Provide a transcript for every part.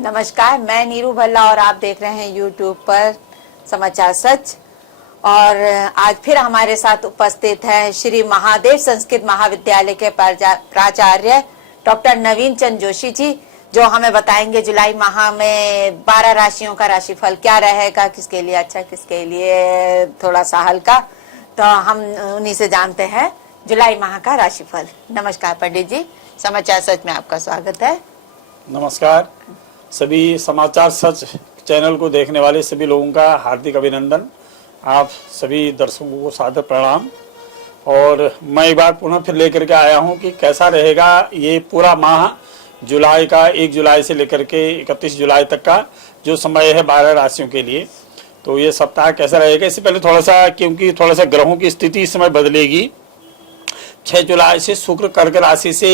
नमस्कार, मैं नीरू भल्ला और आप देख रहे हैं यूट्यूब पर समाचार सच। और आज फिर हमारे साथ उपस्थित है श्री महादेव संस्कृत महाविद्यालय के प्राचार्य डॉक्टर नवीन चंद जोशी जी, जो हमें बताएंगे जुलाई माह में 12 राशियों का राशिफल क्या रहेगा, किसके लिए अच्छा, किसके लिए थोड़ा सा हल्का। तो हम उन्हीं से जानते हैं जुलाई माह का राशिफल। नमस्कार पंडित जी, समाचार सच में आपका स्वागत है। नमस्कार, सभी समाचार सच चैनल को देखने वाले सभी लोगों का हार्दिक अभिनंदन। आप सभी दर्शकों को सादर प्रणाम। और मैं एक बार पुनः फिर लेकर के आया हूं कि कैसा रहेगा ये पूरा माह, जुलाई का 1 जुलाई से लेकर के 31 जुलाई तक का जो समय है 12 राशियों के लिए। तो ये सप्ताह कैसा रहेगा, इससे पहले थोड़ा सा, क्योंकि थोड़ा सा ग्रहों की स्थिति इस समय बदलेगी। 6 जुलाई से शुक्र कर्क राशि से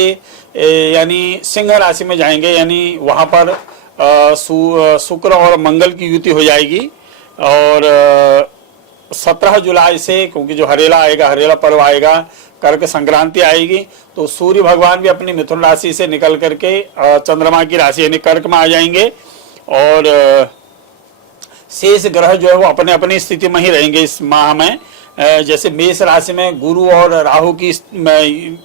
यानी सिंह राशि में जाएंगे, यानी वहां पर शुक्र और मंगल की युति हो जाएगी। और 17 जुलाई से, क्योंकि जो हरेला आएगा, हरेला पर्व आएगा, कर्क संक्रांति आएगी, तो सूर्य भगवान भी अपनी मिथुन राशि से निकल करके चंद्रमा की राशि यानी कर्क में आ जाएंगे। और शेष ग्रह जो है वो अपने अपनी स्थिति में ही रहेंगे इस माह में। जैसे मेष राशि में गुरु और राहु की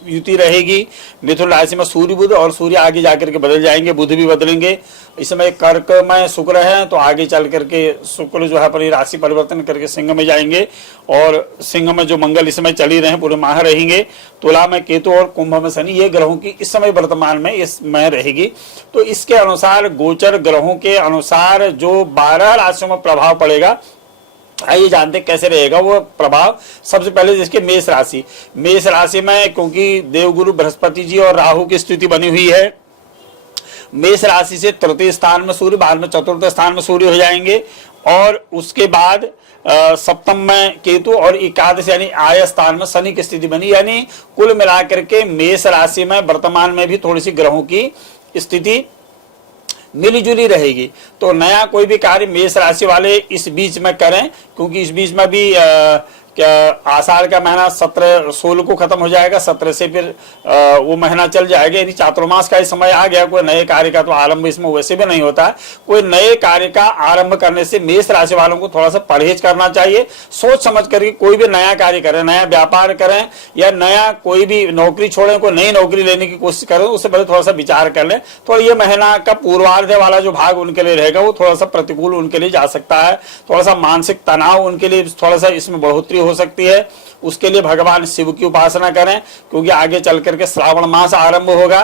युति रहेगी, मिथुन राशि में सूर्य बुध, और सूर्य आगे जाकर के बदल जाएंगे, बुध भी बदलेंगे। इस समय कर्क में शुक्र है, तो आगे चल करके शुक्र जो है अपनी राशि परिवर्तन करके सिंह में जाएंगे, और सिंह में जो मंगल इस समय चल ही रहे पूरे माह रहेंगे। तुला में केतु और कुंभ में शनि, ये ग्रहों की इस समय वर्तमान में इसमें रहेगी। तो इसके अनुसार गोचर ग्रहों के अनुसार जो 12 राशियों में प्रभाव पड़ेगा, आइए जानते कैसे रहेगा वो प्रभाव। सबसे पहले जिसके मेष राशि में, क्योंकि देवगुरु बृहस्पति जी और राहु की स्थिति बनी हुई है, मेष राशि से तृतीय स्थान में सूर्य, बाद में चतुर्थ स्थान में सूर्य हो जाएंगे। और उसके बाद सप्तम में केतु और एकादश यानी आय स्थान में शनि की स्थिति बनी। यानी कुल मिलाकर के मेष राशि में वर्तमान में भी थोड़ी सी ग्रहों की स्थिति मिलीजुली रहेगी। तो नया कोई भी कार्य मेष राशि वाले इस बीच में करें, क्योंकि इस बीच में भी आषाढ़ का महीना 16 को खत्म हो जाएगा, 17 से फिर वो महीना चल जाएगा, यानी चातुर्मास का समय आ गया। कोई नए कार्य का तो आरंभ इसमें वैसे भी नहीं होता। कोई नए कार्य का आरंभ करने से मेष राशि वालों को थोड़ा सा परहेज करना चाहिए। सोच समझ करके कोई भी नया कार्य करें, नया व्यापार करें या नया कोई भी नौकरी छोड़ें, कोई नई नौकरी लेने की कोशिश करें, उससे पहले थोड़ा सा विचार कर लें। तो ये महीना का पूर्वार्ध वाला जो भाग उनके लिए रहेगा वो थोड़ा सा प्रतिकूल उनके लिए जा सकता है। थोड़ा सा मानसिक तनाव उनके लिए थोड़ा सा इसमें बढ़ोतरी हो सकती है। उसके लिए भगवान शिव की उपासना करें, क्योंकि आगे चल करके श्रावण मास आरंभ होगा।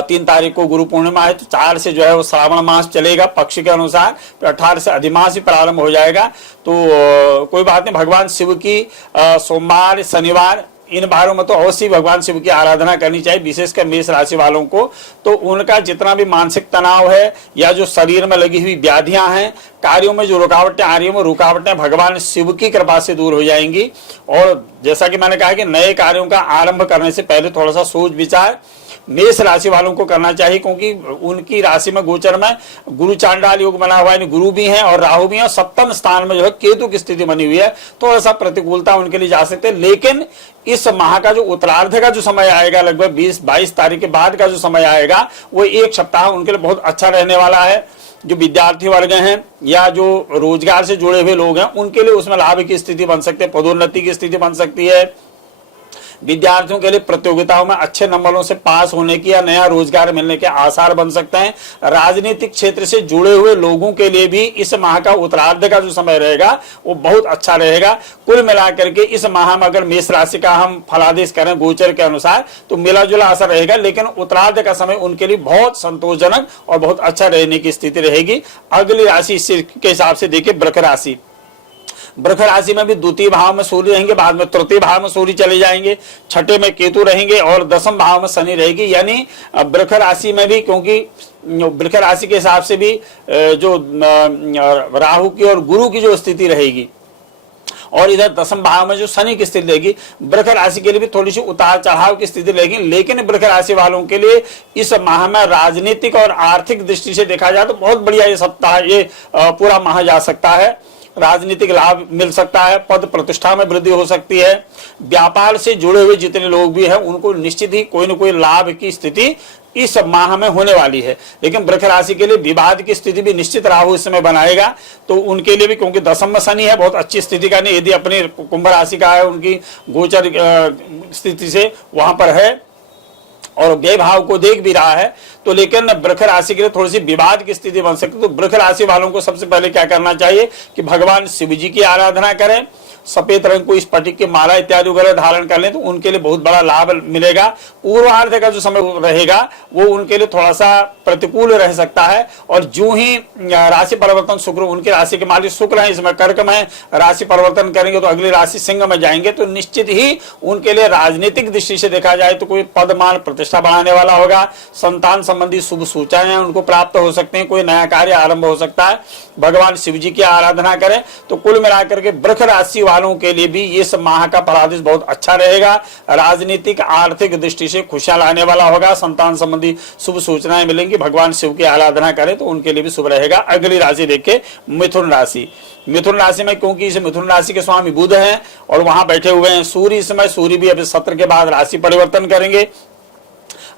3 तारीख को गुरु पूर्णिमा है, तो 4 से जो है वो श्रावण मास चलेगा पक्ष के अनुसार, फिर 18 से अधिमास भी प्रारंभ हो जाएगा। तो कोई बात नहीं, भगवान शिव की सोमवार, शनिवार, इन बारों में तो अवश्य भगवान शिव की आराधना करनी चाहिए, विशेषकर मेष राशि वालों को। तो उनका जितना भी मानसिक तनाव है या जो शरीर में लगी हुई व्याधियां हैं, कार्यों में जो रुकावटें आ रही हैं, वो रुकावटें भगवान शिव की कृपा से दूर हो जाएंगी। और जैसा कि मैंने कहा कि नए कार्यों का आरंभ करने से पहले थोड़ा सा सोच विचार मेष राशि वालों को करना चाहिए, क्योंकि उनकी राशि में गोचर में गुरु चांडाल योग बना हुआ है, गुरु भी हैं और राहु भी हैं, और सप्तम स्थान में जो है केतु की स्थिति बनी हुई है। थोड़ा सा प्रतिकूलता उनके लिए जा सकते हैं। लेकिन इस माह का जो उत्तरार्ध का जो समय आएगा, लगभग 20-22 तारीख के बाद का जो समय आएगा, वो 1 सप्ताह उनके लिए बहुत अच्छा रहने वाला है। जो विद्यार्थी वर्ग हैं या जो रोजगार से जुड़े हुए लोग हैं, उनके लिए उसमें लाभ की स्थिति बन सकती है, पदोन्नति की स्थिति बन सकती है। विद्यार्थियों के लिए प्रतियोगिताओं में अच्छे नंबरों से पास होने की या नया रोजगार मिलने के आसार बन सकते हैं। राजनीतिक क्षेत्र से जुड़े हुए लोगों के लिए भी इस माह का उत्तरार्ध का जो समय रहेगा वो बहुत अच्छा रहेगा। कुल मिलाकर के इस माह में अगर मेष राशि का हम फलादेश करें गोचर के अनुसार, तो मिला जुला असर रहेगा, लेकिन उत्तरार्ध का समय उनके लिए बहुत संतोषजनक और बहुत अच्छा रहने की स्थिति रहेगी। अगली राशि के हिसाब से देखिए वृष राशि। वृष राशि में भी द्वितीय भाव में सूर्य रहेंगे, बाद में तृतीय भाव में सूर्य चले जाएंगे, छठे में केतु रहेंगे और 10वें भाव में शनि रहेगी। यानी वृष राशि में भी, क्योंकि वृष राशि के हिसाब से भी जो राहु की और गुरु की जो स्थिति रहेगी, और इधर 10वें भाव में जो शनि की स्थिति रहेगी, वृष राशि के लिए भी थोड़ी सी उतार चढ़ाव की स्थिति रहेगी। लेकिन वृष राशि वालों के लिए इस माह में राजनीतिक और आर्थिक दृष्टि से देखा जाए तो बहुत बढ़िया ये सप्ताह, ये पूरा माह जा सकता है। राजनीतिक लाभ मिल सकता है, पद प्रतिष्ठा में वृद्धि हो सकती है। व्यापार से जुड़े हुए जितने लोग भी हैं उनको निश्चित ही कोई न कोई लाभ की स्थिति इस माह में होने वाली है। लेकिन वृक्ष राशि के लिए विवाद की स्थिति भी निश्चित राहु इस समय बनाएगा, तो उनके लिए भी, क्योंकि दशम में शनि है, बहुत अच्छी स्थिति का नहीं, यदि अपनी कुंभ राशि का है, उनकी गोचर स्थिति से वहां पर है और व्यय भाव को देख भी रहा है, तो लेकिन वृक्ष राशि के लिए थोड़ी सी विवाद की स्थिति बन सकती है। तो वृक्ष राशि वालों को सबसे पहले क्या करना चाहिए कि भगवान शिव जी की आराधना करें, सफेद रंग को स्फटिक की माला इत्यादि वगैरह धारण कर लें तो उनके लिए बहुत बड़ा लाभ मिलेगा। पूर्वार्ध का जो समय रहेगा वो उनके लिए थोड़ा सा प्रतिकूल रह सकता है, और जो ही राशि परिवर्तन शुक्र, उनकी राशि के मालिक शुक्र है, इसमें कर्क में राशि परिवर्तन करेंगे तो अगली राशि सिंह में जाएंगे, तो निश्चित ही उनके लिए राजनीतिक दृष्टि से देखा जाए तो कोई पद मान प्रतिष्ठा बढ़ाने वाला होगा, संतान संबंधी शुभ सूचनाएं उनको प्राप्त हो सकते हैं, कोई नया कार्य आरंभ हो सकता है। भगवान शिव जी की आराधना करें तो कुल मिलाकर के वृक्ष राशि वालों के लिए भी इस माह का फलादेश बहुत अच्छा रहेगा। राजनीतिक आर्थिक दृष्टि से खुशियां लाने वाला होगा, संतान संबंधी शुभ सूचनाएं मिलेंगी। भगवान शिव की आराधना करें तो उनके लिए भी शुभ रहेगा। अगली राशि देखें मिथुन राशि। मिथुन राशि में क्योंकि इस मिथुन राशि के स्वामी बुध हैं और वहां बैठे हुए हैं सूर्य, इस समय सूर्य भी अभी सत्र के बाद राशि परिवर्तन करेंगे,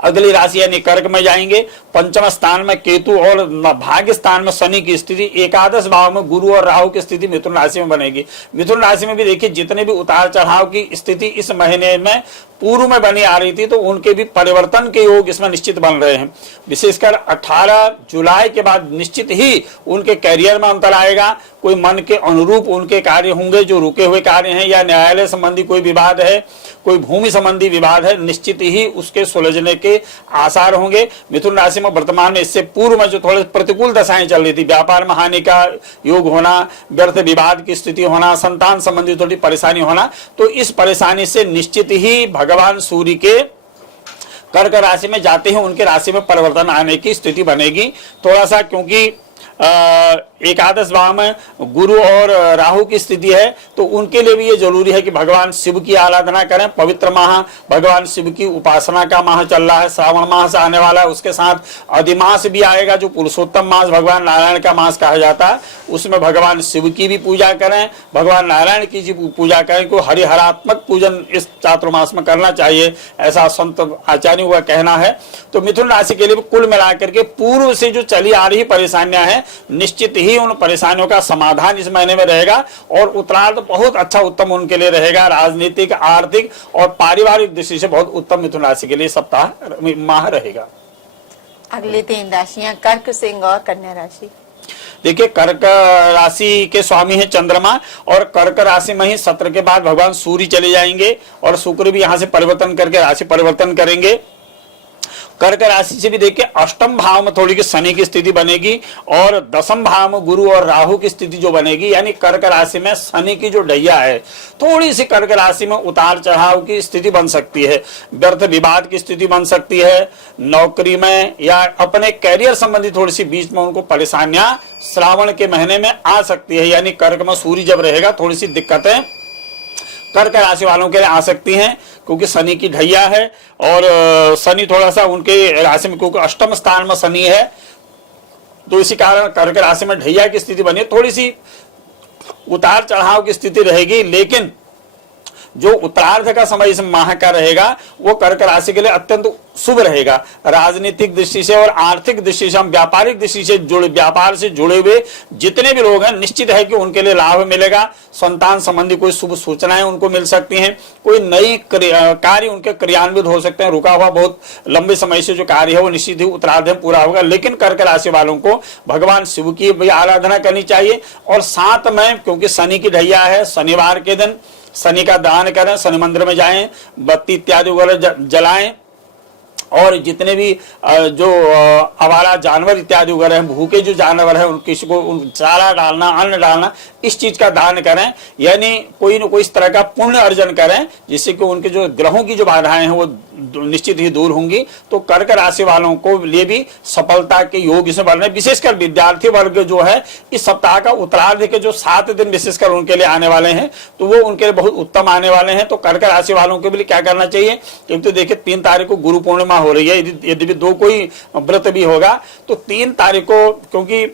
अगली राशि यानी कर्क में जाएंगे। पंचम स्थान में केतु और भाग्य स्थान में शनि की स्थिति, एकादश भाव में गुरु और राहु की स्थिति मिथुन राशि में बनेगी। मिथुन राशि में भी देखिए जितने भी उतार चढ़ाव की स्थिति इस महीने में पूर्व में बनी आ रही थी, तो उनके भी परिवर्तन के योग इसमें निश्चित बन रहे हैं। विशेषकर 18 जुलाई के बाद निश्चित ही उनके कैरियर में अंतर आएगा, कोई मन के अनुरूप उनके कार्य होंगे, जो रुके हुए कार्य हैं या न्यायालय संबंधी कोई विवाद है, कोई भूमि संबंधी विवाद है, निश्चित ही उसके सुलझने के आसार होंगे। मिथुन राशि में वर्तमान में इससे पूर्व में जो थोड़े प्रतिकूल दशाएं चल रही थी, व्यापार में हानि का योग होना, व्यर्थ विवाद की स्थिति होना, संतान संबंधी थोड़ी परेशानी होना, तो इस परेशानी से निश्चित ही भगवान सूर्य के कर्क राशि में जाते हैं उनके राशि में परिवर्तन आने की स्थिति बनेगी। थोड़ा सा क्योंकि एकादश भाव में गुरु और राहु की स्थिति है, तो उनके लिए भी ये जरूरी है कि भगवान शिव की आराधना करें। पवित्र माह भगवान शिव की उपासना का माह चल रहा है, श्रावण माह से आने वाला है, उसके साथ अधिमास भी आएगा जो पुरुषोत्तम मास भगवान नारायण का मास कहा जाता है, उसमें भगवान शिव की भी पूजा करें, भगवान नारायण की जी पूजा करें। को हरिहरात्मक पूजन इस चातुर्मास में करना चाहिए, ऐसा संत आचार्यों का कहना है। तो मिथुन राशि के लिए कुल मिलाकर के पूर्व से जो चली आ रही परेशानियां हैं, निश्चित ही उन परेशानियों का समाधान इस महीने में रहेगा और उत्तरार्ध बहुत अच्छा उत्तम उनके लिए रहेगा। राजनीतिक, आर्थिक और पारिवारिक दृष्टि से बहुत उत्तम मिथुन राशि के लिए सप्ताह माह रहेगा। अगली 3 राशियां कर्क, सिंह और कन्या राशि। देखिए कर्क राशि के स्वामी है चंद्रमा, और कर्क राशि में ही सत्र के बाद भगवान सूर्य चले जाएंगे और शुक्र भी यहां से परिवर्तन करके राशि परिवर्तन करेंगे। कर्क राशि से भी देखिए अष्टम भाव में थोड़ी की शनि की स्थिति बनेगी और दसम भाव में गुरु और राहु की स्थिति जो बनेगी, यानी कर्क राशि में शनि की जो ढैया है, थोड़ी सी कर्क राशि में उतार चढ़ाव की स्थिति बन सकती है, व्यर्थ विवाद की स्थिति बन सकती है, नौकरी में या अपने कैरियर संबंधी थोड़ी सी बीच में उनको परेशानियां श्रावण के महीने में आ सकती है। यानी कर्क में सूर्य जब रहेगा थोड़ी सी दिक्कतें कर्क राशि वालों के लिए आ सकती हैं, क्योंकि शनि की ढैया है और शनि थोड़ा सा उनके राशि में, क्योंकि अष्टम स्थान में शनि है, तो इसी कारण कर्क राशि में ढैया की स्थिति बनी, थोड़ी सी उतार चढ़ाव की स्थिति रहेगी। लेकिन जो उत्तरार्ध का समय इस माह का रहेगा वो कर्क राशि के लिए अत्यंत शुभ रहेगा। राजनीतिक दृष्टि से और आर्थिक दृष्टि से, हम व्यापारिक दृष्टि से व्यापार से जुड़े हुए जितने भी लोग हैं, निश्चित है कि उनके लिए लाभ मिलेगा। संतान संबंधी कोई शुभ सूचनाएं उनको मिल सकती हैं, कोई नई कार्य उनके क्रियान्वित हो सकते हैं, रुका हुआ बहुत लंबे समय से जो कार्य है वो निश्चित ही उत्तरार्ध में पूरा होगा। लेकिन कर्क राशि वालों को भगवान शिव की भी आराधना करनी चाहिए, और साथ में क्योंकि शनि की ढैया है, शनिवार के दिन शनि का दान करें, शनि मंदिर में जाएं, बत्ती इत्यादि वगैरह जलाएं, और जितने भी जो आवारा जानवर इत्यादि वगैरह हैं, भूखे जो जानवर हैं, किसी को चारा डालना, अन्न डालना, इस चीज का दान करें। यानी कोई न कोई इस तरह का पुण्य अर्जन करें जिससे कि उनके जो ग्रहों की जो बाधाएं हैं वो निश्चित ही दूर होंगी। तो कर्क राशि वालों को लिए भी सफलता के योग इसमें बढ़ रहे हैं। विशेषकर विद्यार्थी वर्ग जो है, इस सप्ताह का उत्तरार्ध के जो 7 दिन विशेषकर उनके लिए आने वाले हैं, तो वो उनके लिए बहुत उत्तम आने वाले हैं। तो कर्क राशि वालों के लिए क्या करना चाहिए, क्योंकि देखिए 3 तारीख को गुरु पूर्णिमा हो रही है, यदि 2 कोई व्रत भी होगा तो 3 तारीख को, क्योंकि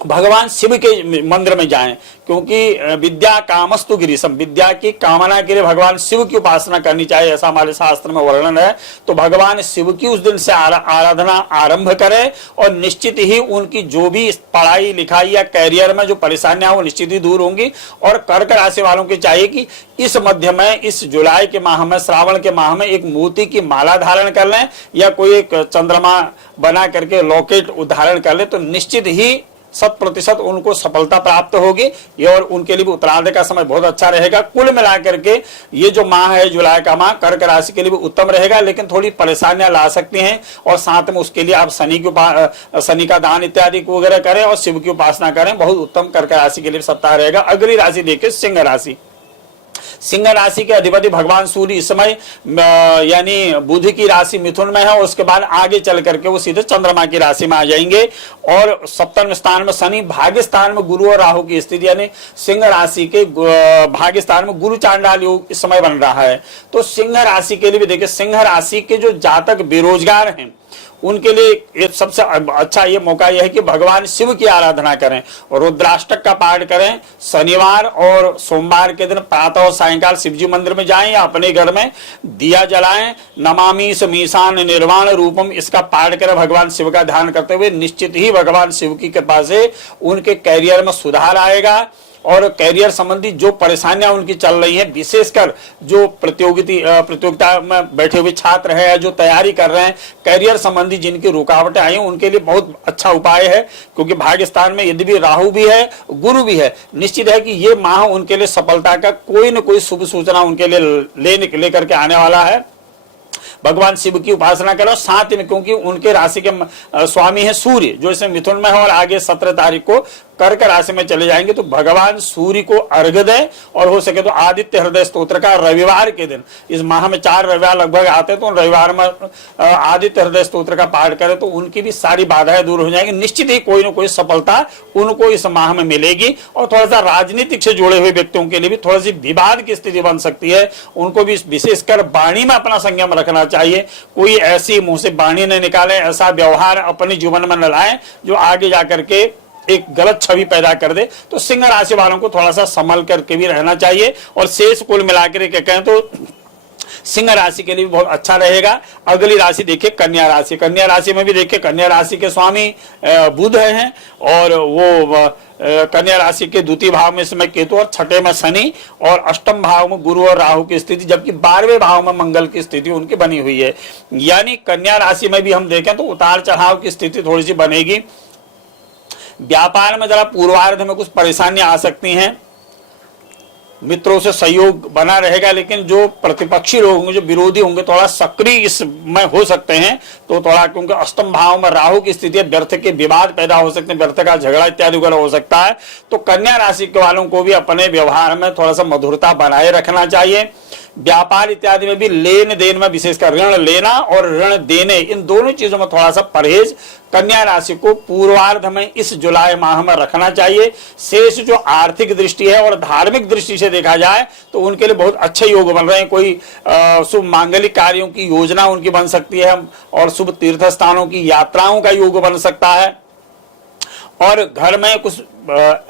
भगवान शिव के मंदिर में जाएं, क्योंकि विद्या कामस्तु गिरीशम, विद्या की कामना के लिए भगवान शिव की उपासना करनी चाहिए, ऐसा हमारे शास्त्र में वर्णन है। तो भगवान शिव की उस दिन से आराधना आरंभ करें और निश्चित ही उनकी जो भी पढ़ाई लिखाई या कैरियर में जो परेशानियां वो निश्चित ही दूर होंगी। और कर्क राशि वालों की चाहिए कि इस मध्य में, इस जुलाई के माह में, श्रावण के माह में एक मोती की माला धारण कर लें या कोई एक चंद्रमा बना करके लॉकेट धारण कर ले, तो निश्चित ही 100% उनको सफलता प्राप्त होगी। ये और उनके लिए भी उत्तरार्ध का समय बहुत अच्छा रहेगा। कुल मिलाकर के ये जो माह है, जुलाई का माह, कर्क राशि के लिए भी उत्तम रहेगा, लेकिन थोड़ी परेशानियां ला सकती हैं। और साथ में उसके लिए आप शनि का दान इत्यादि वगैरह करें और शिव की उपासना करें, बहुत उत्तम कर्क राशि के लिए सप्ताह रहेगा। अगली राशि देखिए सिंह राशि। सिंह राशि के अधिपति भगवान सूर्य इस समय यानी बुध की राशि मिथुन में है, और उसके बाद आगे चल करके वो सीधे चंद्रमा की राशि में आ जाएंगे। और सप्तम स्थान में शनि, भाग्य स्थान में गुरु और राहु की स्थिति, यानी सिंह राशि के भाग्य स्थान में गुरु चांडाल योग इस समय बन रहा है। तो सिंह राशि के लिए भी देखिए, सिंह राशि के जो जातक बेरोजगार हैं उनके लिए सबसे अच्छा ये मौका यह है कि भगवान शिव की आराधना करें, रुद्राष्टक का पाठ करें। शनिवार और सोमवार के दिन प्रातः और सायंकाल शिवजी मंदिर में जाएं या अपने घर में दिया जलाएं। नमामि मीशान निर्वाण रूपम, इसका पाठ करें भगवान शिव का ध्यान करते हुए। निश्चित ही भगवान शिव की कृपा से उनके कैरियर में सुधार आएगा और कैरियर संबंधी जो परेशानियां उनकी चल रही हैं, विशेषकर जो प्रतियोगिता में बैठे हुए छात्र हैं, जो तैयारी कर रहे हैं, कैरियर संबंधी जिनकी रुकावटें आई हैं, उनके लिए बहुत अच्छा उपाय है। क्योंकि भाग्य स्थान में यदि भी राहु भी है, गुरु भी है, निश्चित है कि ये माह उनके लिए सफलता का कोई न कोई शुभ सूचना उनके लिए लेकर के आने वाला है। भगवान शिव की उपासना करो साथ में, क्योंकि उनके राशि के स्वामी है सूर्य, जो इसमें मिथुन में है और आगे 17 तारीख को कर्क राशि में चले जाएंगे। तो भगवान सूर्य को अर्घ्य दें और हो सके तो आदित्य हृदय स्तोत्र का रविवार के दिन, इस माह में 4 रविवार लगभग आते हैं, तो रविवार में आदित्य हृदय स्तोत्र का पाठ करें तो उनकी भी सारी बाधाएं दूर हो जाएंगी। निश्चित ही कोई ना कोई सफलता उनको इस माह में मिलेगी। और थोड़ा सा राजनीतिक से जुड़े हुए व्यक्तियों के लिए भी थोड़ी सी विवाद की स्थिति बन सकती है, उनको भी विशेषकर वाणी में अपना संयम रखना चाहिए। कोई ऐसी मुंह से वाणी न निकाले, ऐसा व्यवहार अपने जीवन में न लाएं जो आगे जाकर के एक गलत छवि पैदा कर दे। तो सिंह राशि वालों को थोड़ा सा संभल करके भी रहना चाहिए। और शेष कुल मिलाकर के कहें तो सिंह राशि के लिए भी बहुत अच्छा रहेगा। अगली राशि देखिए कन्या राशि। कन्या राशि में भी देखिए, कन्या राशि के स्वामी बुध हैं और वो कन्या राशि के द्वितीय भाव में इसमें केतु और छठे में शनि और अष्टम भाव में गुरु और राहु की स्थिति, जबकि 12वें भाव में मंगल की स्थिति उनकी बनी हुई है। यानी कन्या राशि में भी हम देखें तो उतार चढ़ाव की स्थिति थोड़ी सी बनेगी। व्यापार में जरा पूर्वार्ध में कुछ परेशानियां आ सकती हैं, मित्रों से सहयोग बना रहेगा, लेकिन जो प्रतिपक्षी लोग होंगे, जो विरोधी होंगे, थोड़ा सक्रिय इसमें हो सकते हैं। तो थोड़ा, क्योंकि अष्टम भाव में राहु की स्थिति है, व्यर्थ के विवाद पैदा हो सकते हैं, व्यर्थ का झगड़ा इत्यादि वगैरह हो सकता है। तो कन्या राशि के वालों को भी अपने व्यवहार में थोड़ा सा मधुरता बनाए रखना चाहिए। व्यापार इत्यादि में भी लेन देन में, विशेषकर ऋण लेना और ऋण देने, इन दोनों चीजों में थोड़ा सा परहेज कन्या राशि को पूर्वार्ध में इस जुलाई माह में रखना चाहिए। शेष जो आर्थिक दृष्टि है और धार्मिक दृष्टि से देखा जाए तो उनके लिए बहुत अच्छे योग बन रहे हैं। कोई शुभ मांगलिक कार्यों की योजना उनकी बन सकती है और शुभ तीर्थ स्थानों की यात्राओं का योग बन सकता है और घर में कुछ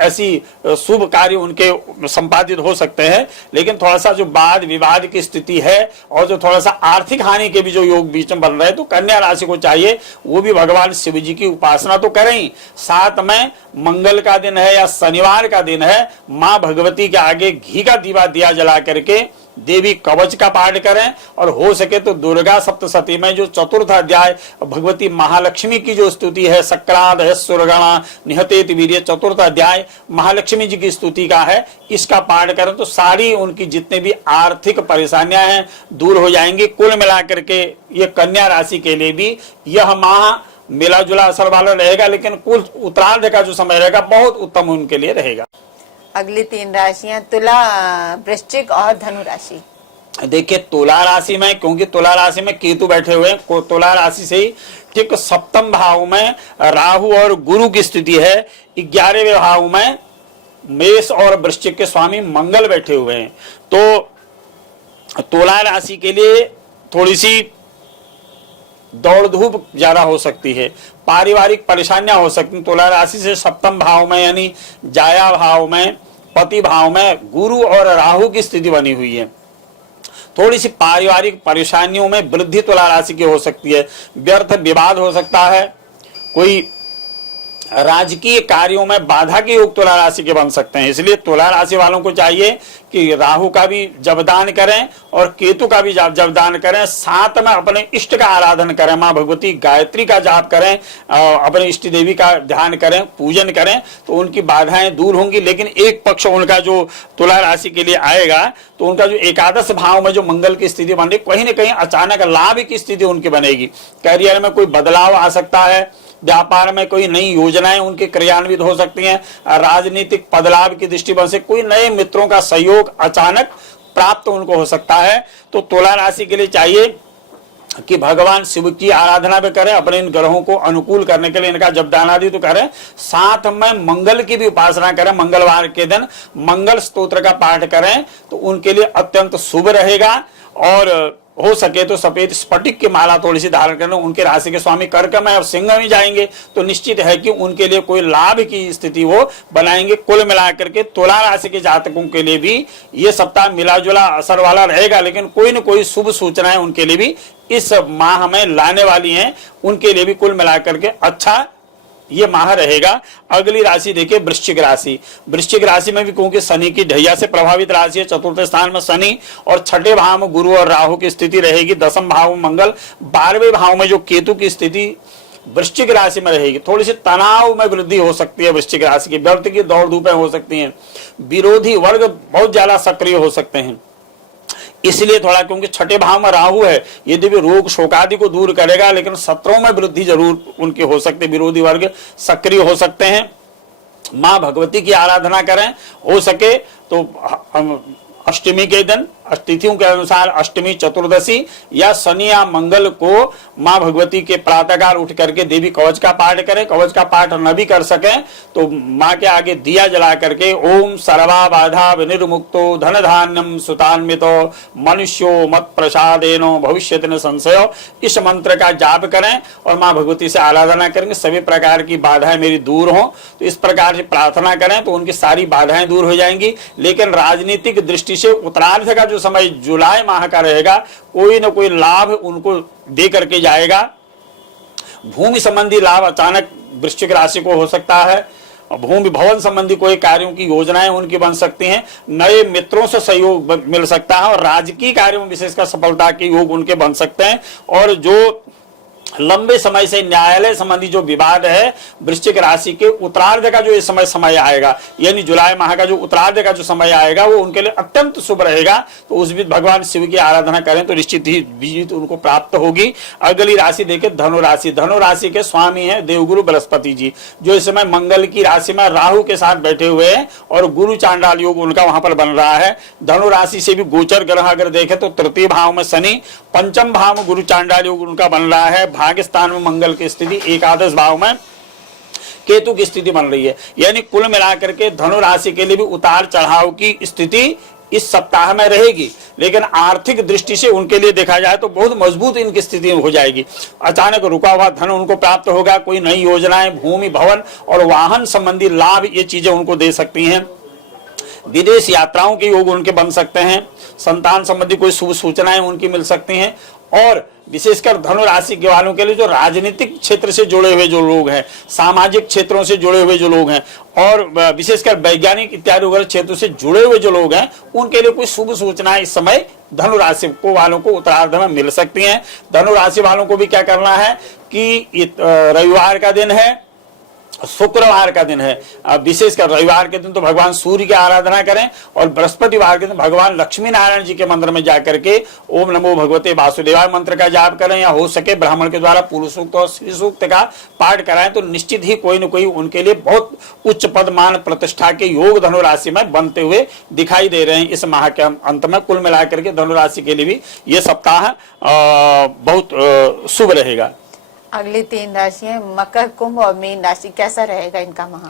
ऐसी शुभ कार्य उनके संपादित हो सकते हैं। लेकिन थोड़ा सा जो वाद विवाद की स्थिति है और जो थोड़ा सा आर्थिक हानि के भी जो योग बीच में बन रहे हैं, तो कन्या राशि को चाहिए वो भी भगवान शिव जी की उपासना तो करें ही, साथ में मंगल का दिन है या शनिवार का दिन है, माँ भगवती के आगे घी का दिया जला करके देवी कवच का पाठ करें। और हो सके तो दुर्गा सप्तशती में जो चतुर्थ अध्याय भगवती महालक्ष्मी की जो स्तुति है, सक्राद सुरगणा निहतेति वीर्य, चतुर्थ अध्याय महालक्ष्मी जी की स्तुति का है, इसका पाठ करें तो सारी उनकी जितने भी आर्थिक परेशानियां हैं दूर हो जाएंगी। कुल मिलाकर के ये कन्या राशि के लिए भी यह माह मिला जुला असर वाला रहेगा, लेकिन कुल उत्तरार्ध का जो समय रहेगा बहुत उत्तम उनके लिए रहेगा। अगली 3 राशियां तुला, वृश्चिक और धनु राशि। देखिए तुला राशि में, क्योंकि तुला राशि में केतु बैठे हुए हैं, तुला राशि से ही ठीक सप्तम भाव में राहु और गुरु की स्थिति है, 11वें भाव में मेष और वृश्चिक के स्वामी मंगल बैठे हुए हैं। तो तुला राशि के लिए थोड़ी सी दौड़ धूप ज्यादा हो सकती है, पारिवारिक परेशानियां हो सकती हैं। तुला राशि से सप्तम भाव में यानी जाया भाव में, पति भाव में गुरु और राहु की स्थिति बनी हुई है। थोड़ी सी पारिवारिक परेशानियों में वृद्धि तुला राशि की हो सकती है। व्यर्थ विवाद हो सकता है। कोई राजकीय कार्यों में बाधा के योग तुला राशि के बन सकते हैं। इसलिए तुला राशि वालों को चाहिए कि राहु का भी जपदान करें और केतु का भी जपदान करें। साथ में अपने इष्ट का आराधन करें, मां भगवती गायत्री का जाप करें, अपने इष्ट देवी का ध्यान करें, पूजन करें, तो उनकी बाधाएं दूर होंगी। लेकिन एक पक्ष उनका जो तुला राशि के लिए आएगा तो उनका जो एकादश भाव में जो मंगल की स्थिति बन रही, कहीं ना कहीं अचानक लाभ की स्थिति उनकी बनेगी। करियर में कोई बदलाव आ सकता है, व्यापार में कोई नई योजनाएं उनके क्रियान्वित हो सकती हैं, राजनीतिक पदलाभ की दृष्टिकोण से कोई नए मित्रों का सहयोग अचानक प्राप्त उनको हो सकता है। तो तुला राशि के लिए चाहिए कि भगवान शिव की आराधना भी करें, अपने इन ग्रहों को अनुकूल करने के लिए इनका जपदान आदि तो करें, साथ में मंगल की भी उपासना करें। मंगलवार के दिन मंगल स्तोत्र का पाठ करें तो उनके लिए अत्यंत शुभ रहेगा। और हो सके तो सफेद स्फटिक की माला थोड़ी सी धारण करना। उनके राशि के स्वामी कर्क में और सिंह में जाएंगे तो निश्चित है कि उनके लिए कोई लाभ की स्थिति वो बनाएंगे। कुल मिलाकर के तुला राशि के जातकों के लिए भी ये सप्ताह मिला जुला असर वाला रहेगा, लेकिन कोई न कोई शुभ सूचनाएं उनके लिए भी इस माह में लाने वाली हैं। उनके लिए भी कुल मिलाकर के अच्छा ये माह रहेगा। अगली राशि देखिए वृश्चिक राशि। वृश्चिक राशि में भी क्योंकि शनि की ढैया से प्रभावित राशि है, चतुर्थ स्थान में शनि और छठे भाव में गुरु और राहु की स्थिति रहेगी। दसम भाव में मंगल, 12वें भाव में जो केतु की स्थिति वृश्चिक राशि में रहेगी। थोड़ी सी तनाव में वृद्धि हो सकती है वृश्चिक राशि की, व्यर्थ की दौड़ धूपें हो सकती हैं, विरोधी वर्ग बहुत ज्यादा सक्रिय हो सकते हैं। इसलिए थोड़ा, क्योंकि छठे भाव में राहु है, यदि भी रोग शोक आदि को दूर करेगा, लेकिन सत्रों में वृद्धि जरूर उनकी हो सकती है, विरोधी वर्ग सक्रिय हो सकते हैं। मां भगवती की आराधना करें, हो सके तो अष्टमी के दिन, तिथियों के अनुसार अष्टमी, चतुर्दशी या शनि या मंगल को मां भगवती के प्रातःकाल उठ करके देवी कवच का पाठ करें। कवच का पाठ न भी कर सके तो मां के आगे दिया जला करके ओम सर्वा बाधा विनिर्मुक्तो धन धान्यम सुतान्वितो मनुष्यो मत प्रसादेनो भविष्यति न संशयो, इस मंत्र का जाप करें और मां भगवती से आराधना करेंगे। सभी प्रकार की बाधाएं मेरी दूर हो, तो इस प्रकार से प्रार्थना करें तो उनकी सारी बाधाएं दूर हो जाएंगी। लेकिन राजनीतिक दृष्टि से उत्तरार्ध का जो समय जुलाई माह का रहेगा, कोई न कोई लाभ उनको दे करके जाएगा। भूमि संबंधी लाभ अचानक वृश्चिक राशि को हो सकता है। भूमि भवन संबंधी कोई कार्यों की योजनाएं उनकी बन सकती हैं। नए मित्रों से सहयोग मिल सकता है और राजकीय कार्यों में विशेषकर सफलता के योग उनके बन सकते हैं। और जो लंबे समय से न्यायालय संबंधी जो विवाद है, वृश्चिक राशि के उत्तरार्ध का जो इस समय आएगा, यानी जुलाई माह का जो उत्तरार्ध का जो समय आएगा, वो उनके लिए अत्यंत शुभ रहेगा। तो उस बीच भगवान शिव की आराधना करें तो निश्चित ही विजय उनको प्राप्त होगी। अगली राशि देखें धनु राशि। धनु राशि के स्वामी है देवगुरु बृहस्पति जी, जो इस समय मंगल की राशि में राहु के साथ बैठे हुए हैं और गुरु चांडाल योग उनका वहां पर बन रहा है। धनु राशि से भी गोचर ग्रह अगर देखें तो तृतीय भाव में शनि, पंचम भाव में गुरु चांडाल योग उनका बन रहा है। भाग्यस्थान में मंगल की स्थिति, एकादश भाव में केतु की स्थिति बन रही है। यानी कुल मिलाकर के धनु राशि के लिए भी उतार चढ़ाव की स्थिति इस सप्ताह में रहेगी, लेकिन आर्थिक दृष्टि से उनके लिए देखा जाए तो बहुत मजबूत इनकी स्थिति हो जाएगी। अचानक रुका हुआ धन उनको प्राप्त होगा। कोई नई योजनाएं, भूमि भवन और वाहन संबंधी लाभ, ये चीजें उनको दे सकती हैं। विदेश यात्राओं के योग उनके बन सकते हैं। संतान संबंधी कोई शुभ सूचनाएं उनकी मिल सकती हैं। और विशेषकर धनु राशि के वालों के लिए जो राजनीतिक क्षेत्र से जुड़े हुए जो लोग हैं, सामाजिक क्षेत्रों से जुड़े हुए जो लोग हैं और विशेषकर वैज्ञानिक इत्यादि वगैरह क्षेत्रों से जुड़े हुए जो लोग हैं, उनके लिए कोई शुभ सूचनाएं इस समय धनु राशि को वालों को उत्तरार्ध में मिल सकती हैं। धनु राशि वालों को भी क्या करना है कि रविवार का दिन है, शुक्रवार का दिन है, विशेषकर रविवार के दिन तो भगवान सूर्य की आराधना करें और बृहस्पतिवार के दिन भगवान लक्ष्मी नारायण जी के मंदिर में जाकर के ओम नमो भगवते वासुदेवाय मंत्र का जाप करें, या हो सके ब्राह्मण के द्वारा पुरुष सूक्त और श्री सूक्त का पाठ कराएं तो निश्चित ही कोई न कोई उनके लिए बहुत उच्च पद मान प्रतिष्ठा के योग धनु राशि में बनते हुए दिखाई दे रहे हैं इस माह के अंत में। कुल मिलाकर के धनु राशि के लिए भी ये सप्ताह बहुत शुभ रहेगा। अगली 3 राशियां मकर, कुंभ और मीन राशि, कैसा रहेगा इनका माह?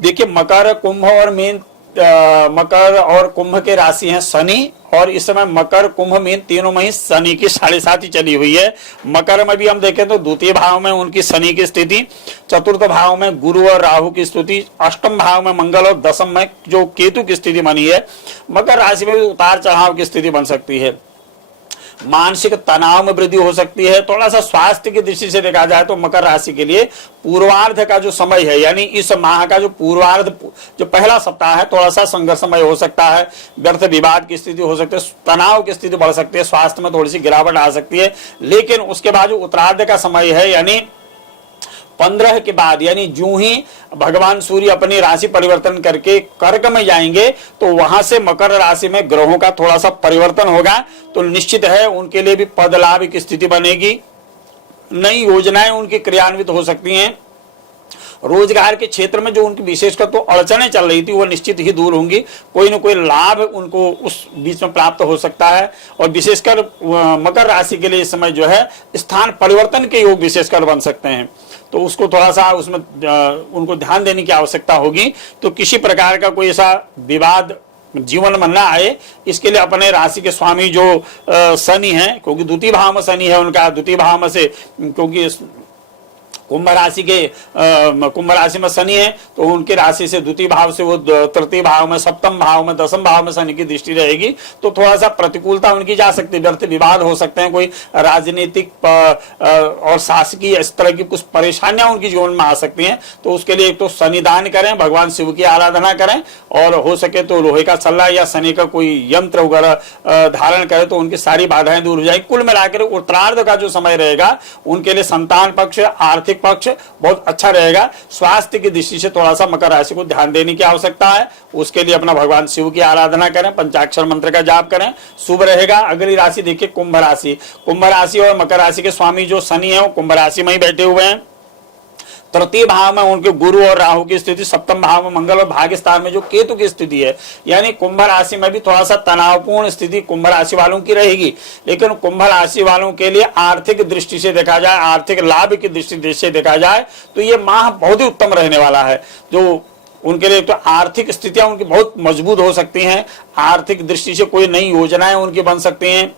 देखिए, मकर, कुंभ और मीन मकर और कुंभ के राशि हैं शनि, और इस समय मकर कुंभ मीन तीनों में ही शनि की 7.5 चली हुई है। मकर में भी हम देखें तो द्वितीय भाव में उनकी शनि की स्थिति, चतुर्थ भाव में गुरु और राहु की स्थिति, अष्टम भाव में मंगल और दशम में जो केतु की स्थिति बनी है। मकर राशि में भी उतार चढ़ाव की स्थिति बन सकती है, मानसिक तनाव में वृद्धि हो सकती है। थोड़ा सा स्वास्थ्य की दृष्टि से देखा जाए तो मकर राशि के लिए पूर्वार्ध का जो समय है, यानी इस माह का जो पूर्वार्ध, जो पहला सप्ताह है, थोड़ा सा संघर्षमय हो सकता है, व्यर्थ विवाद की स्थिति हो सकती है, तनाव की स्थिति बढ़ सकती है, स्वास्थ्य में थोड़ी सी गिरावट आ सकती है। लेकिन उसके बाद जो उत्तरार्ध का समय है, यानी 15 के बाद, यानी जो ही भगवान सूर्य अपनी राशि परिवर्तन करके कर्क में जाएंगे तो वहां से मकर राशि में ग्रहों का थोड़ा सा परिवर्तन होगा, तो निश्चित है उनके लिए भी पद लाभ की स्थिति बनेगी, नई योजनाएं उनकी क्रियान्वित हो सकती हैं। रोजगार के क्षेत्र में जो उनकी विशेषकर तो अड़चनें चल रही थी वो निश्चित ही दूर होंगी, कोई न कोई लाभ उनको उस बीच में प्राप्त हो सकता है। और विशेषकर मकर राशि के लिए इस समय जो है स्थान परिवर्तन के योग विशेषकर बन सकते हैं, तो उसको थोड़ा सा उसमें उनको ध्यान देने की आवश्यकता होगी। तो किसी प्रकार का कोई ऐसा विवाद जीवन में न आए, इसके लिए अपने राशि के स्वामी जो शनि है, क्योंकि द्वितीय भाव में शनि है उनका, द्वितीय भाव में से क्योंकि कुंभ राशि में शनि है तो उनकी राशि से द्वितीय भाव से वो तृतीय भाव में, सप्तम भाव में, दसम भाव में शनि की दृष्टि रहेगी, तो थोड़ा सा प्रतिकूलता उनकी जा सकती है, व्यर्थ विवाद हो सकते हैं, कोई राजनीतिक और शासकीय इस तरह की कुछ परेशानियां उनकी जीवन में आ सकती हैं। तो उसके लिए एक तो शनि दान करें, भगवान शिव की आराधना करें, और हो सके तो लोहे का छल्ला या शनि का कोई यंत्र वगैरह धारण करें तो उनकी सारी बाधाएं दूर हो जाएगी। कुल मिलाकर उत्तरार्ध का जो समय रहेगा उनके लिए संतान पक्ष, आर्थिक पक्ष बहुत अच्छा रहेगा। स्वास्थ्य की दृष्टि से थोड़ा सा मकर राशि को ध्यान देने की आवश्यकता है, उसके लिए अपना भगवान शिव की आराधना करें, पंचाक्षर मंत्र का जाप करें, शुभ रहेगा। अगली राशि देखिए कुंभ राशि। कुंभ राशि और मकर राशि के स्वामी जो शनि है वो कुंभ राशि में ही बैठे हुए हैं। तृतीय भाव में उनके गुरु और राहु की स्थिति, सप्तम भाव में मंगल और भाग्य स्थान में जो केतु की स्थिति है, यानी कुंभ राशि में भी थोड़ा सा तनावपूर्ण स्थिति कुंभ राशि वालों की रहेगी। लेकिन कुंभ राशि वालों के लिए आर्थिक दृष्टि से देखा जाए, आर्थिक लाभ की दृष्टि से देखा जाए तो ये माह बहुत ही उत्तम रहने वाला है। जो उनके लिए तो आर्थिक स्थितियां उनकी बहुत मजबूत हो सकती हैं, आर्थिक दृष्टि से कोई नई योजनाएं उनकी बन सकती हैं,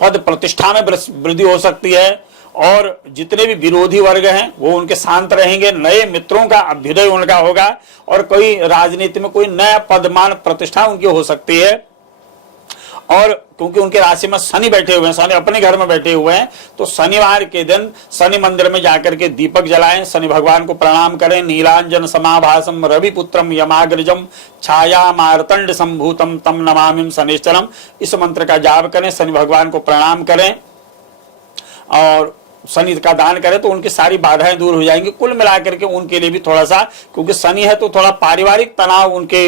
पद प्रतिष्ठा में वृद्धि हो सकती है, और जितने भी विरोधी वर्ग हैं वो उनके शांत रहेंगे, नए मित्रों का अभ्युदय उनका होगा, और कोई राजनीति में कोई नया पदमान प्रतिष्ठा उनकी हो सकती है। और क्योंकि उनके राशि में शनि बैठे हुए हैं, शनि अपने घर में बैठे हुए हैं, तो शनिवार के दिन शनि मंदिर में जाकर के दीपक जलाएं, शनि भगवान को प्रणाम करें। नीलांजन समाभासम रविपुत्रम यमाग्रजम छाया मार्तंड संभूतम तम नमामिम शनिश्चरम, इस मंत्र का जाप करें, शनि भगवान को प्रणाम करें और शनि का दान करें तो उनकी सारी बाधाएं दूर हो जाएंगी। कुल मिलाकर के उनके लिए भी थोड़ा सा, क्योंकि शनि है तो थोड़ा पारिवारिक तनाव उनके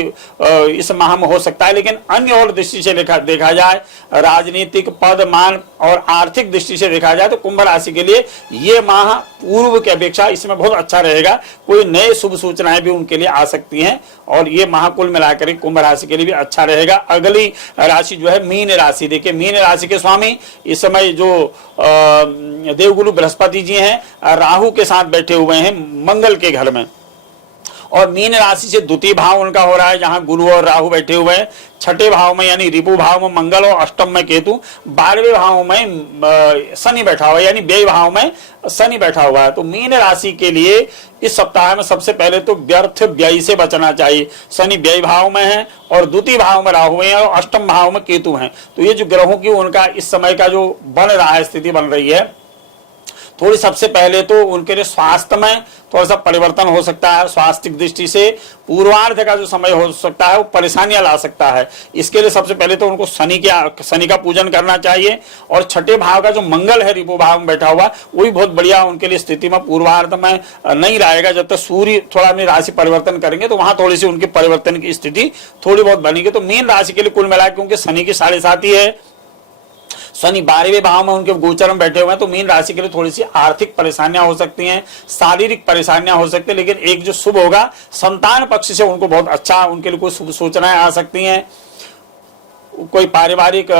इस माह में हो सकता है, लेकिन अन्य और दृष्टि से देखा जाए, राजनीतिक पद मान और आर्थिक दृष्टि से देखा जाए तो कुंभ राशि के लिए ये माह पूर्व की अपेक्षा इसमें बहुत अच्छा रहेगा। कोई नए शुभ सूचनाएं भी उनके लिए आ सकती हैं और ये माह कुल मिलाकर कुंभ राशि के लिए भी अच्छा रहेगा। अगली राशि जो है मीन राशि। देखिए मीन राशि के स्वामी इस समय जो देवगुरु बृहस्पति जी हैं, राहु के साथ बैठे हुए हैं मंगल के घर में, और मीन राशि से द्वितीय भाव उनका हो रहा है जहां गुरु और राहु बैठे हुए हैं। छठे भाव में यानी रिपु भाव में मंगल और अष्टम में केतु, 12वें भाव में शनि बैठा हुआ है, यानी व्यय भाव में शनि बैठा हुआ है। तो मीन राशि के लिए इस सप्ताह में सबसे पहले तो व्यर्थ व्यय से बचना चाहिए। शनि व्यय भाव में है और द्वितीय भाव में राहु है और अष्टम भाव में केतु है। तो ये जो ग्रहों की उनका इस समय का जो बन रहा है, स्थिति बन रही है, थोड़ी सबसे पहले तो उनके लिए स्वास्थ्य में थोड़ा सा परिवर्तन हो सकता है। स्वास्थ्य की दृष्टि से पूर्वार्ध का जो समय हो सकता है वो परेशानियां ला सकता है। इसके लिए सबसे पहले तो उनको शनि का पूजन करना चाहिए। और छठे भाव का जो मंगल है रिपु भाव में बैठा हुआ, वो भी बहुत बढ़िया उनके लिए स्थिति में पूर्वार्ध में नहीं लाएगा। जब तक सूर्य थोड़ा अपनी राशि परिवर्तन करेंगे तो वहां थोड़ी सी उनकी परिवर्तन की स्थिति थोड़ी बहुत बनेगी। तो मीन राशि के लिए कुल मिलाकर क्योंकि शनि की 7.5 है, शनि 12वें भाव में उनके गोचर में बैठे हुए हैं, तो मीन राशि के लिए थोड़ी सी आर्थिक परेशानियां हो सकती हैं, शारीरिक परेशानियां हो सकती हैं। लेकिन एक जो शुभ होगा, संतान पक्ष से उनको बहुत अच्छा, उनके लिए कोई शुभ सूचनाएं आ सकती हैं। कोई पारिवारिक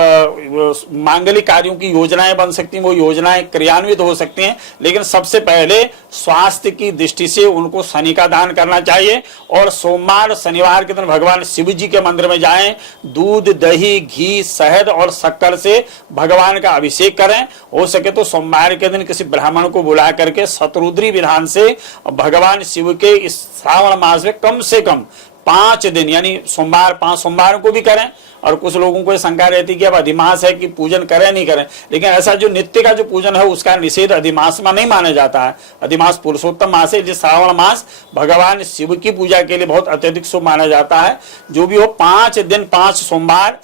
मांगलिक कार्यों की योजनाएं बन सकती हैं, वो योजनाएं क्रियान्वित हो सकती हैं। लेकिन सबसे पहले स्वास्थ्य की दृष्टि से उनको शनि का दान करना चाहिए और सोमवार शनिवार के दिन भगवान शिव जी के मंदिर में जाएं, दूध दही घी शहद और शक्कर से भगवान का अभिषेक करें। हो सके तो सोमवार के दिन किसी ब्राह्मण को बुला करके शतरुद्री विधान से भगवान शिव के इस श्रावण मास में कम से कम 5 दिन यानी सोमवार 5 सोमवार को भी करें। और कुछ लोगों को शंका रहती कि अब अधिमास है कि पूजन करें नहीं करें, लेकिन ऐसा जो नित्य का जो पूजन है उसका निषेध अधिमास में नहीं माना जाता है। अधिमास पुरुषोत्तम मास है, जिस श्रावण मास भगवान शिव की पूजा के लिए बहुत अत्यधिक शुभ माना जाता है। जो भी हो 5 दिन 5 सोमवार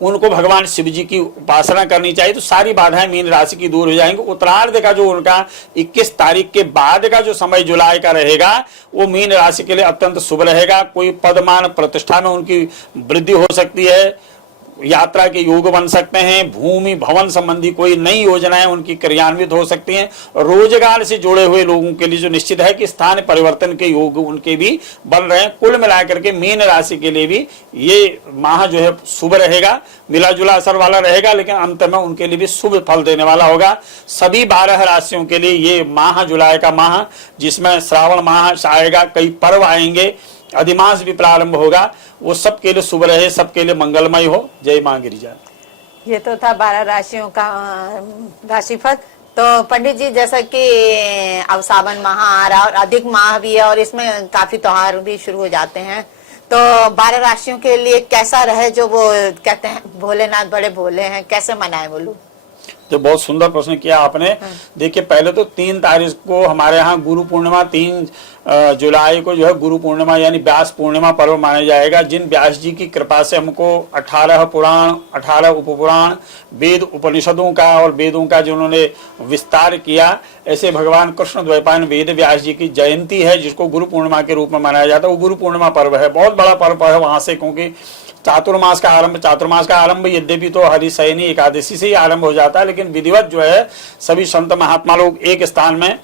उनको भगवान शिव जी की उपासना करनी चाहिए, तो सारी बाधाएं मीन राशि की दूर हो जाएंगी। उत्तरार्ध का जो उनका 21 तारीख के बाद का जो समय जुलाई का रहेगा वो मीन राशि के लिए अत्यंत शुभ रहेगा। कोई पदमान प्रतिष्ठा में उनकी वृद्धि हो सकती है, यात्रा के योग बन सकते हैं, भूमि भवन संबंधी कोई नई योजनाएं उनकी क्रियान्वित हो सकती हैं। रोजगार से जुड़े हुए लोगों के लिए जो निश्चित है कि स्थान परिवर्तन के योग उनके भी बन रहे हैं। कुल मिलाकर के मीन राशि के लिए भी ये माह जो है शुभ रहेगा, मिला जुला असर वाला रहेगा, लेकिन अंत में उनके लिए भी शुभ फल देने वाला होगा। सभी 12 राशियों के लिए ये माह जुलाई का माह, जिसमें श्रावण माह आएगा, कई पर्व आएंगे, अधिमास भी प्रारंभ होगा, वो सबके लिए शुभ रहे, सबके लिए मंगलमय हो। जय मां गिरिजा। ये तो था 12 राशियों का राशिफल। तो पंडित जी, जैसा कि अब सावन माह आ रहा और अधिक माह भी है और इसमें काफी त्योहार भी शुरू हो जाते हैं, तो 12 राशियों के लिए कैसा रहे? जो वो कहते हैं भोलेनाथ बड़े भोले हैं, कैसे मनाए बोलूं? तो बहुत सुंदर प्रश्न किया आपने। देखिए, पहले तो 3 तारीख को हमारे यहाँ गुरु पूर्णिमा, 3 जुलाई को जो है गुरु पूर्णिमा यानी व्यास पूर्णिमा पर्व माना जाएगा। जिन व्यास जी की कृपा से हमको 18 पुराण, 18 उपपुराण, वेद उपनिषदों का और वेदों का जिन्होंने विस्तार किया, ऐसे भगवान कृष्ण द्वैपायन वेद व्यास जी की जयंती है, जिसको गुरु पूर्णिमा के रूप में मनाया जाता है। वो गुरु पूर्णिमा पर्व है, बहुत बड़ा पर्व है वहां से, क्योंकि चातुर्मास का आरंभ यद्यपि तो हरिशयनी एकादशी से ही आरंभ हो जाता है, लेकिन विधिवत जो है सभी संत महात्मा लोग एक स्थान में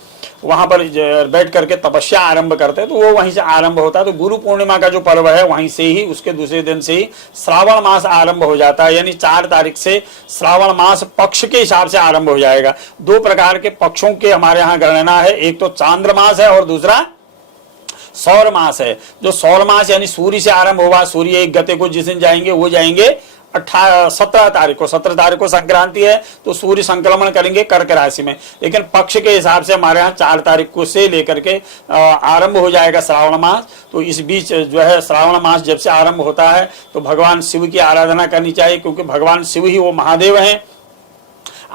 वहां पर बैठ करके तपस्या आरंभ करते हैं, तो वो वहीं से आरंभ होता है। तो गुरु पूर्णिमा का जो पर्व है वहीं से ही, उसके दूसरे दिन से ही श्रावण मास आरंभ हो जाता है, यानी 4 तारीख से श्रावण मास पक्ष के हिसाब से आरंभ हो जाएगा। 2 प्रकार के पक्षों के हमारे यहाँ गणना है, एक तो चांद्र मास है और दूसरा सौर मास है। जो सौर मास यानी सूर्य से आरंभ होगा, सूर्य एक गते को जिस दिन जाएंगे वो जाएंगे 17 तारीख को। 17 तारीख को संक्रांति है, तो सूर्य संक्रमण करेंगे कर्क राशि में। लेकिन पक्ष के हिसाब से हमारे यहाँ 4 तारीख को से लेकर के आरंभ हो जाएगा श्रावण मास। तो इस बीच जो है श्रावण मास जब से आरंभ होता है तो भगवान शिव की आराधना करनी चाहिए, क्योंकि भगवान शिव ही वो महादेव हैं।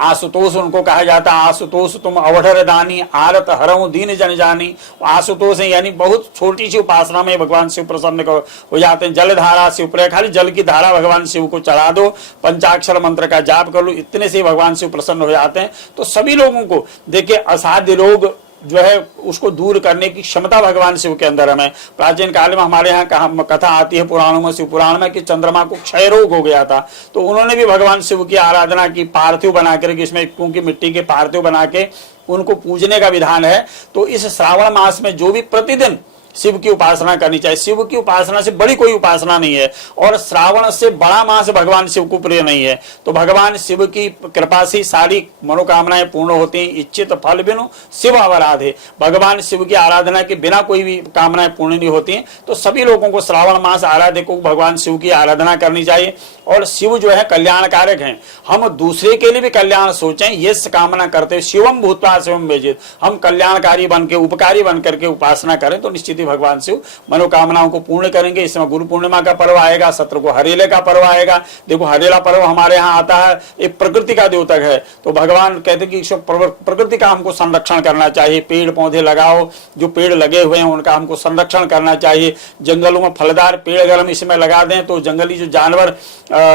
आशुतोष उनको कहा जाता है, आशुतोष तुम अवधर दानी आरत हरऊ दीन जन जानी। आशुतोष है यानी बहुत छोटी सी उपासना में भगवान शिव प्रसन्न हो जाते हैं। जल धारा शिव प्रिय, खाली जल की धारा भगवान शिव को चढ़ा दो, पंचाक्षर मंत्र का जाप कर लो, इतने से भगवान शिव प्रसन्न हो जाते हैं। तो सभी लोगों को देखिए, असाध्य रोग जो है उसको दूर करने की क्षमता भगवान शिव के अंदर है। प्राचीन काल में हमारे यहाँ कथा आती है पुराणों में, शिव पुराण में, कि चंद्रमा को क्षय रोग हो गया था, तो उन्होंने भी भगवान शिव की आराधना की, पार्थिव बना करके, इसमें क्योंकि मिट्टी के पार्थिव बना के उनको पूजने का विधान है। तो इस श्रावण मास में जो भी प्रतिदिन शिव की उपासना करनी चाहिए। शिव की उपासना से बड़ी कोई उपासना नहीं है, और श्रावण से बड़ा मास भगवान शिव को प्रिय नहीं है। तो भगवान शिव की कृपा से सारी मनोकामनाएं पूर्ण होती हैं। इच्छित फल बिनु शिव अवराधे, भगवान शिव की आराधना के बिना कोई भी कामनाएं पूर्ण नहीं होती हैं। तो सभी लोगों को श्रावण मास आराध्य को भगवान शिव की आराधना करनी चाहिए। और शिव जो है कल्याणकारक हैं, हम दूसरे के लिए भी कल्याण सोचें, ये कामना करते हुए शिवम भूत्वा शिवम भेजित, हम कल्याणकारी बन के, उपकारी बन करके उपासना करें तो निश्चित ही भगवान शिव मनोकामनाओं को पूर्ण करेंगे। इसमें गुरु पूर्णिमा का पर्व आएगा, 17 को हरेले का पर्व आएगा। देखो, हरेला पर्व हमारे यहाँ आता है, एक प्रकृति का द्योतक है। तो भगवान कहते हैं कि प्रकृति का हमको संरक्षण करना चाहिए, पेड़ पौधे लगाओ, जो पेड़ लगे हुए हैं उनका हमको संरक्षण करना चाहिए। जंगलों में फलदार पेड़ अगर हम इसमें लगा दें तो जंगली जो जानवर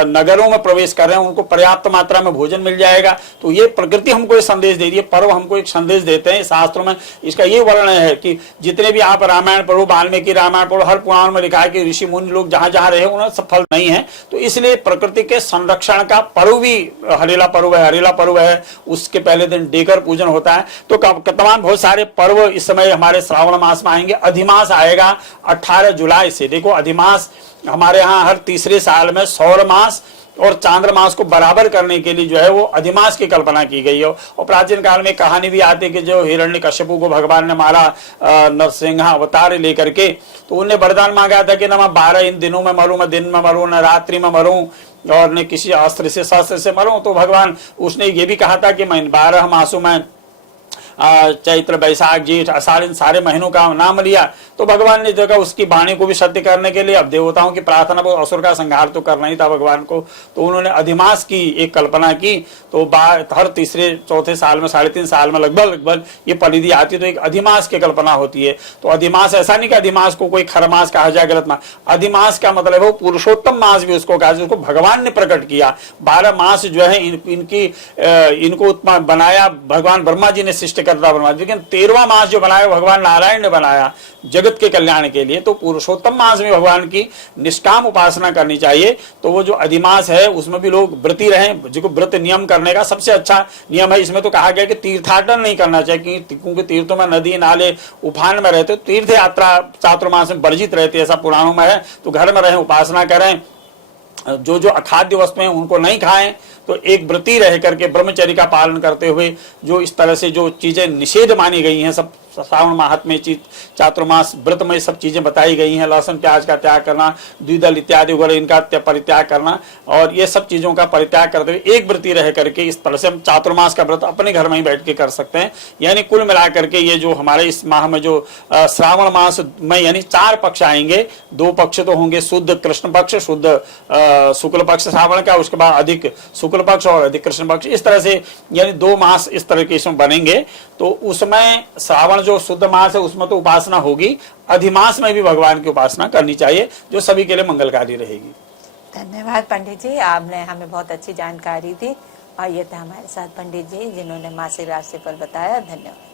नगरों में प्रवेश कर रहे हैं उनको पर्याप्त मात्रा में भोजन मिल जाएगा। तो ये प्रकृति हमको एक संदेश दे रही है, पर्व हमको एक संदेश देते हैं। शास्त्रों में इसका ये वर्णन है कि जितने भी आप रामायण रामायण पढ़ो, वाल्मीकि रामायण पढ़ो, हर पुराण में लिखा है कि ऋषि मुनि लोग जहां जहां रहे उन्हें सफल नहीं है। तो इसलिए प्रकृति के संरक्षण का पर्व भी हरेला पर्व है। उसके पहले दिन डेकर पूजन होता है। तो तमाम बहुत सारे पर्व इस समय हमारे श्रावण मास में आएंगे। अधिमास आएगा 18 जुलाई से। देखो, अधिमास हमारे यहाँ हर तीसरे साल में सौर मास और चांद्र मास को बराबर करने के लिए जो है वो अधिमास की कल्पना की गई है। और प्राचीन काल में कहानी भी आती है कि जो हिरण्यकश्यपु को भगवान ने मारा नरसिंह अवतार लेकर के, तो उन्हें वरदान मांगा था कि न मैं 12 इन दिनों में मरूं, मैं दिन में मरूं, न रात्रि में मरूं, और न किसी अस्त्र से शस्त्र से मरूं। तो भगवान उसने ये भी कहा था कि मैं 12 मासों में चैत्र बैसाख जेठ आषाढ़ इन सारे महीनों का नाम लिया। तो भगवान ने देखा उसकी वाणी को भी सत्य करने के लिए अब देवताओं की प्रार्थना, वो असुर का संहार तो करना ही था भगवान को, तो उन्होंने अधिमास की एक कल्पना की। तो हर तीसरे चौथे साल में 3.5 साल में लगभग ये परिधि आती है, तो एक अधिमास की कल्पना होती है। तो अधिमास ऐसा नहीं कि अधिमास को कोई खरमास कहा जाए, गलत मास। अधिमास का मतलब है वो पुरुषोत्तम मास भी उसको कहा, उसको भगवान ने प्रकट किया। 12 मास जो है इनको बनाया भगवान ब्रह्मा जी ने सृष्टि करता ब्रह्मा जी, लेकिन 13वां मास जो बनाया भगवान नारायण ने बनाया जगत के कल्याण के लिए। तो पुरुषोत्तम मास में भगवान की निष्काम उपासना करनी चाहिए। तो वो जो अधिमास है उसमें भी लोग व्रती रहें, जिनको व्रत नियम करने का सबसे अच्छा नियम है। इसमें तो कहा गया कि तीर्थाटन नहीं करना चाहिए, क्योंकि तीर्थों में नदी नाले उफान में रहते, तीर्थ यात्रा चातुर्मास में वर्जित रहती है, ऐसा पुराणों में है। तो घर में रहें, उपासना करें, जो जो अखाद्य वस्तुएं उनको नहीं खाएं। तो एक व्रती रह करके ब्रह्मचर्य का पालन करते हुए जो इस तरह से जो चीजें निषेध मानी गई हैं, सब श्रावण माह में चातुर्मास व्रत में सब चीजें बताई गई हैं। लहसुन प्याज का त्याग करना, द्विदल इत्यादि वगैरह इनका परित्याग करना, और ये सब चीजों का परित्याग करते हुए एक व्रती रह करके इस तरह से हम चातुर्मास का व्रत अपने घर में ही बैठ के कर सकते हैं। यानी कुल मिलाकर करके ये जो हमारे इस माह में जो श्रावण मास में यानी 4 पक्ष आएंगे। 2 पक्ष तो होंगे शुद्ध कृष्ण पक्ष, शुद्ध शुक्ल पक्ष श्रावण का, उसके बाद अधिक शुक्ल पक्ष और अधिक कृष्ण पक्ष, इस तरह से यानी 2 मास इस तरह के इसमें बनेंगे। तो उसमें श्रावण जो शुद्ध मास है उसमें तो उपासना होगी, अधिमास में भी भगवान की उपासना करनी चाहिए, जो सभी के लिए मंगलकारी रहेगी। धन्यवाद पंडित जी, आपने हमें बहुत अच्छी जानकारी दी। और ये थे हमारे साथ पंडित जी जिन्होंने मासिक राशिफल बताया। धन्यवाद।